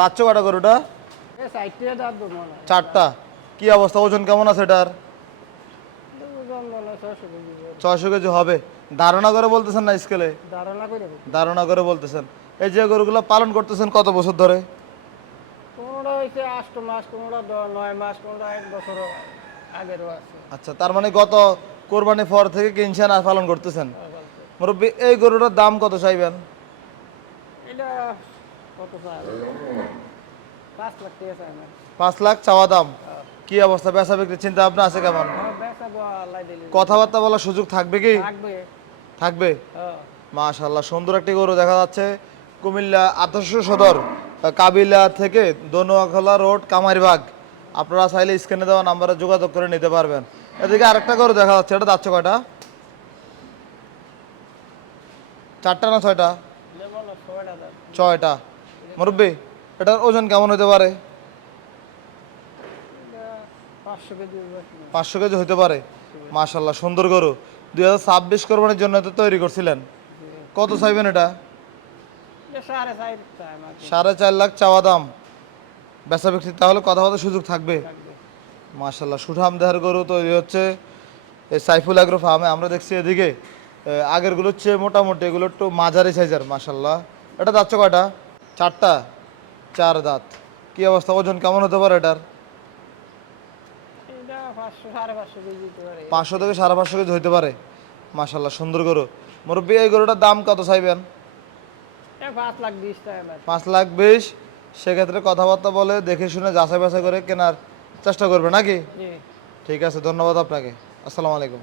দাঁতছো কটা গরুটা? এ সাইডে দাঁত দো মনে হয়। চারটা। কি অবস্থা, ওজন কেমন আছে এটার? ওজন মনে হয় 600 কেজি হবে। 600 কেজি হবে। ধারণা করে বলতেছেন না স্কেলে? ধারণা করে দেখি। ধারণা করে বলতেছেন। এই যে গরুগুলো পালন করতেছেন কত বছর ধরে? কোনোটা হইছে 8 মাস, কোনোটা 9 মাস, কোনোটা 1 বছরও আগেরও আছে। আচ্ছা, তার মানে গত কোরবানি পর থেকে কিনছেন আর পালন করতেছেন। মুরব্বী, এই গরুটার দাম কত চাইবেন? এটা কত চাই? 5 লাখ টাকা চাই না। 5 লাখ চাওয়া দাম। কি অবস্থা, বেচা বিক্রির চিন্তা ভাবনা আছে কেমন? বেচাবো আল্লাহ দিলে। কথাবার্তা বলার সুযোগ থাকবে কি? থাকবে। থাকবে। হ্যাঁ। মাশাআল্লাহ, সুন্দর একটি গরু দেখা যাচ্ছে। কুমিল্লা আদর্শ সদর কাবিলা থেকে দনুয়াখলা রোড কামারবাগ। আপনারা চাইলে স্ক্রিনে দেওয়া নাম্বারে যোগাযোগ করে নিতে পারবেন। এদিকে আরেকটা গরু দেখা যাচ্ছে, এটা দাঁতছে কয়টা? 4টা না 6টা? যেমন 6টা দাঁত। 6টা। মুরব্বী, এটার ওজন কেমন হতে পারে? এটা 500 কেজি হবে। 500 কেজি হতে পারে। মাশাআল্লাহ, সুন্দর গরু। 2026 কোরবানির জন্য তো তৈরি করছিলেন। কত চাইবেন এটা? এটা 4.5 চাই আমাকে। 4.5 লাখ চাওয়া দাম। বেচা বিক্রি তাহলে কথা বলার সুযোগ থাকবে। থাকবে। মাশাআল্লাহ, সুঠাম দেহের গরু তৈরি হচ্ছে এই সাইফুল এগ্রো ফার্মে। আমরা দেখছি এদিকে আগেরগুলোর চেয়ে মোটামুটি এগুলো একটু মাঝারি সাইজের। মাশাআল্লাহ, এটা দাঁতছে কয়টা? 4টা। 4 দাঁত। কি অবস্থা, ওজন কেমন হতে পারে এটার? এটা 500 550 কেজি হতে পারে। 500 থেকে 550 কেজি হতে পারে। মাশাআল্লাহ, সুন্দর গরু। মুরব্বী, এই গরুটার দাম কত চাইবেন? এটা 5 লাখ 20 চাই আমাকে। 5,20,000। সেক্ষেত্রে কথাবার্তা বলে দেখে শুনে যাচাই বাছাই করে কেনার চেষ্টা করবে নাকি? জি। ঠিক আছে, ধন্যবাদ আপনাকে। আসসালামু আলাইকুম।